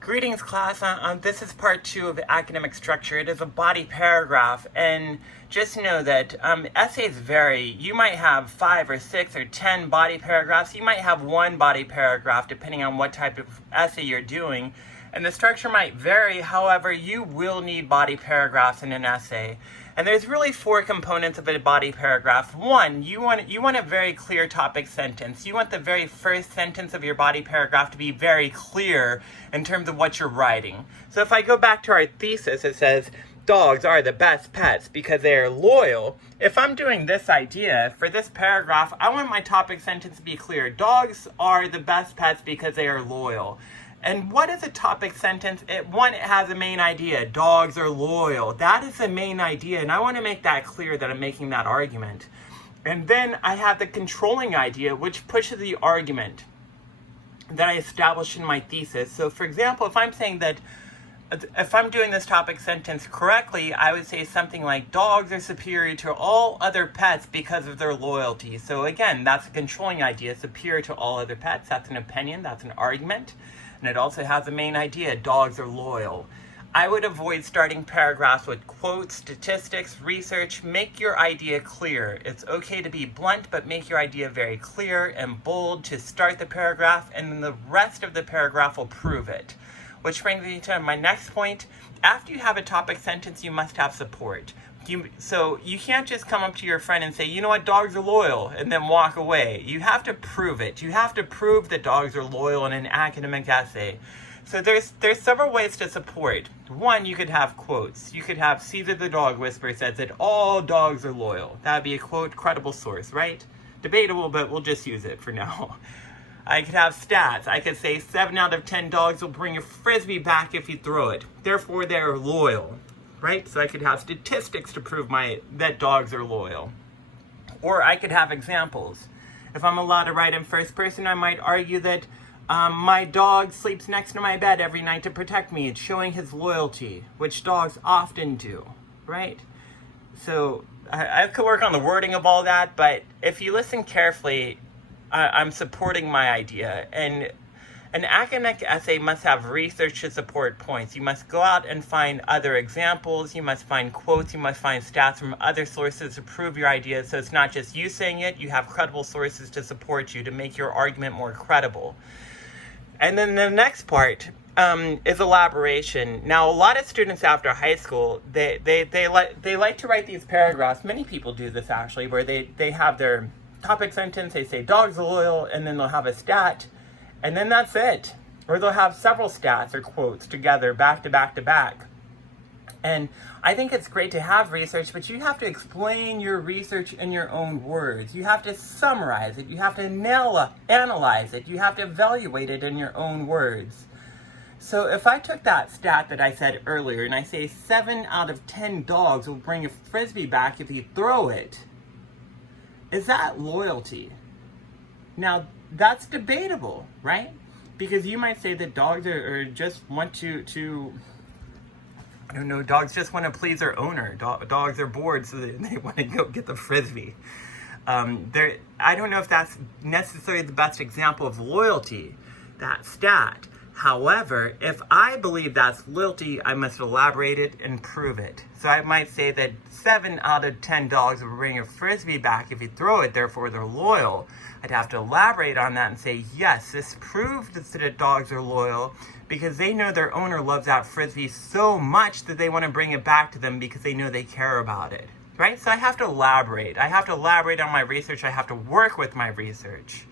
Greetings, class. This is part 2 of academic structure. It is a body paragraph, and just know that essays vary. You might have 5 or 6 or 10 body paragraphs. You might have one body paragraph depending on what type of essay you're doing, and the structure might vary. However, you will need body paragraphs in an essay. And there's really 4 components of a body paragraph. 1, you want a very clear topic sentence. You want the very first sentence of your body paragraph to be very clear in terms of what you're writing. So if I go back to our thesis, it says, dogs are the best pets because they are loyal. If I'm doing this idea for this paragraph, I want my topic sentence to be clear. Dogs are the best pets because they are loyal. And what is a topic sentence? It has a main idea. Dogs are loyal. That is the main idea, and I want to make that clear that I'm making that argument. And then I have the controlling idea, which pushes the argument that I established in my thesis. So, for example, if I'm saying that, if I'm doing this topic sentence correctly, I would say something like, dogs are superior to all other pets because of their loyalty. So again, that's a controlling idea, superior to all other pets. That's an opinion, that's an argument. And it also has a main idea, dogs are loyal. I would avoid starting paragraphs with quotes, statistics, research. Make your idea clear. It's okay to be blunt, but make your idea very clear and bold to start the paragraph, and then the rest of the paragraph will prove it. Which brings me to my next point. After you have a topic sentence, you must have support. So you can't just come up to your friend and say, you know what, dogs are loyal, and then walk away. You have to prove it. You have to prove that dogs are loyal in an academic essay. So there's several ways to support. 1, you could have quotes. You could have Caesar the dog whisperer says that all dogs are loyal. That would be a quote, credible source, right? Debatable, but we'll just use it for now. I could have stats. I could say 7 out of 10 dogs will bring a frisbee back if you throw it. Therefore, they're loyal. Right? So I could have statistics to prove that dogs are loyal. Or I could have examples. If I'm allowed to write in first person, I might argue that my dog sleeps next to my bed every night to protect me. It's showing his loyalty, which dogs often do, right? So I could work on the wording of all that, but if you listen carefully, I'm supporting my idea. And an academic essay must have research to support points. You must go out and find other examples. You must find quotes. You must find stats from other sources to prove your idea. So it's not just you saying it. You have credible sources to support you to make your argument more credible. And then the next part is elaboration. Now, a lot of students after high school, they like to write these paragraphs. Many people do this actually, where they have their topic sentence. They say dogs are loyal, and then they'll have a stat. And then that's it. Or they'll have several stats or quotes together, back to back to back. And I think it's great to have research, but you have to explain your research in your own words. You have to summarize it. You have to analyze it. You have to evaluate it in your own words. So if I took that stat that I said earlier, and I say 7 out of 10 dogs will bring a frisbee back if you throw it, is that loyalty? Now, that's debatable, right? Because you might say that dogs are just want to I don't know, dogs just want to please their owner. Dogs are bored, so they want to go get the frisbee. I don't know if that's necessarily the best example of loyalty, that stat. However, if I believe that's loyalty, I must elaborate it and prove it. So I might say that 7 out of 10 dogs will bring a frisbee back if you throw it, therefore they're loyal. I'd have to elaborate on that and say, yes, this proves that dogs are loyal because they know their owner loves that frisbee so much that they want to bring it back to them because they know they care about it, right? So I have to elaborate. I have to elaborate on my research. I have to work with my research.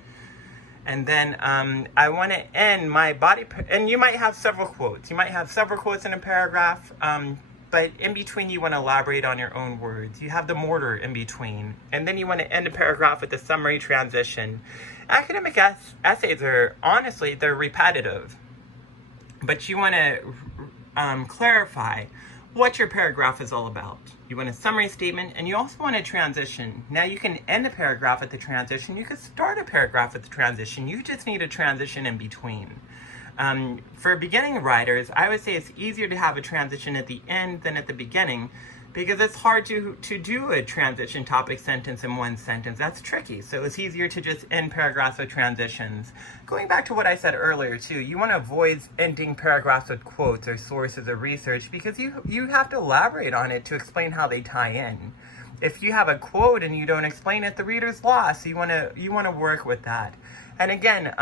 And then I want to end my and you might have several quotes. You might have several quotes in a paragraph, but in between you want to elaborate on your own words. You have the mortar in between. And then you want to end a paragraph with a summary transition. Academic essays are, honestly, they're repetitive. But you want to clarify what your paragraph is all about. You want a summary statement, and you also want a transition. Now you can end a paragraph at the transition. You could start a paragraph at the transition. You just need a transition in between. For beginning writers, I would say it's easier to have a transition at the end than at the beginning because it's hard to do a transition topic sentence in one sentence. That's tricky. So it's easier to just end paragraphs with transitions. Going back to what I said earlier too, you want to avoid ending paragraphs with quotes or sources or research, because you have to elaborate on it to explain how they tie in. If you have a quote and you don't explain it, the reader's lost. So you want to work with that. And again,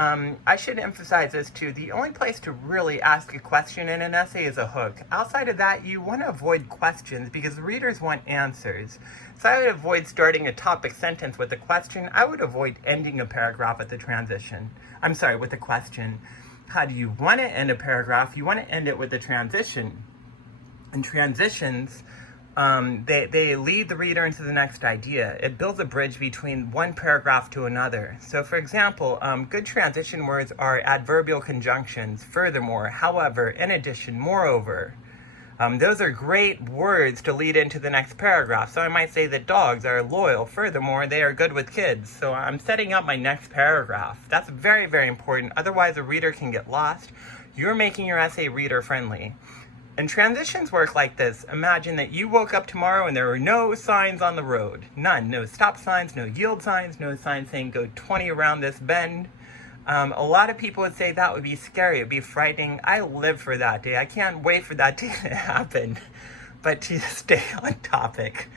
I should emphasize this too. The only place to really ask a question in an essay is a hook. Outside of that, you want to avoid questions because the readers want answers. So I would avoid starting a topic sentence with a question. I would avoid ending a paragraph with a transition. With a question. How do you want to end a paragraph? You want to end it with a transition. And transitions, they lead the reader into the next idea. It builds a bridge between one paragraph to another. So for example, good transition words are adverbial conjunctions, furthermore, however, in addition, moreover. Those are great words to lead into the next paragraph. So I might say that dogs are loyal, furthermore, they are good with kids. So I'm setting up my next paragraph. That's very, very important. Otherwise, a reader can get lost. You're making your essay reader friendly. And transitions work like this. Imagine that you woke up tomorrow and there were no signs on the road. None. No stop signs, no yield signs, no signs saying go 20 around this bend. A lot of people would say that would be scary. It would be frightening. I live for that day. I can't wait for that day to happen. But to stay on topic,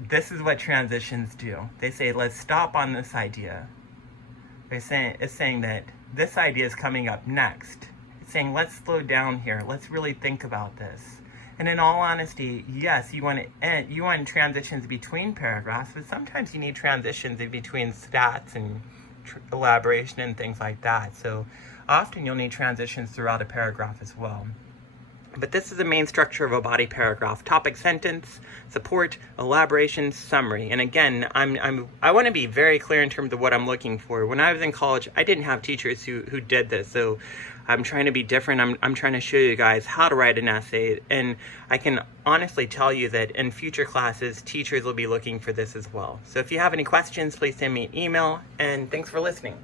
this is what transitions do. They say, let's stop on this idea. It's saying that this idea is coming up next. Saying, let's slow down here. Let's really think about this. And in all honesty, yes, you want transitions between paragraphs, but sometimes you need transitions in between stats and elaboration and things like that. So often you'll need transitions throughout a paragraph as well. But this is the main structure of a body paragraph: topic, sentence, support, elaboration, summary. And again, I want to be very clear in terms of what I'm looking for. When I was in college, I didn't have teachers who did this, so I'm trying to be different. I'm trying to show you guys how to write an essay, and I can honestly tell you that in future classes, teachers will be looking for this as well. So if you have any questions, please send me an email, and thanks for listening.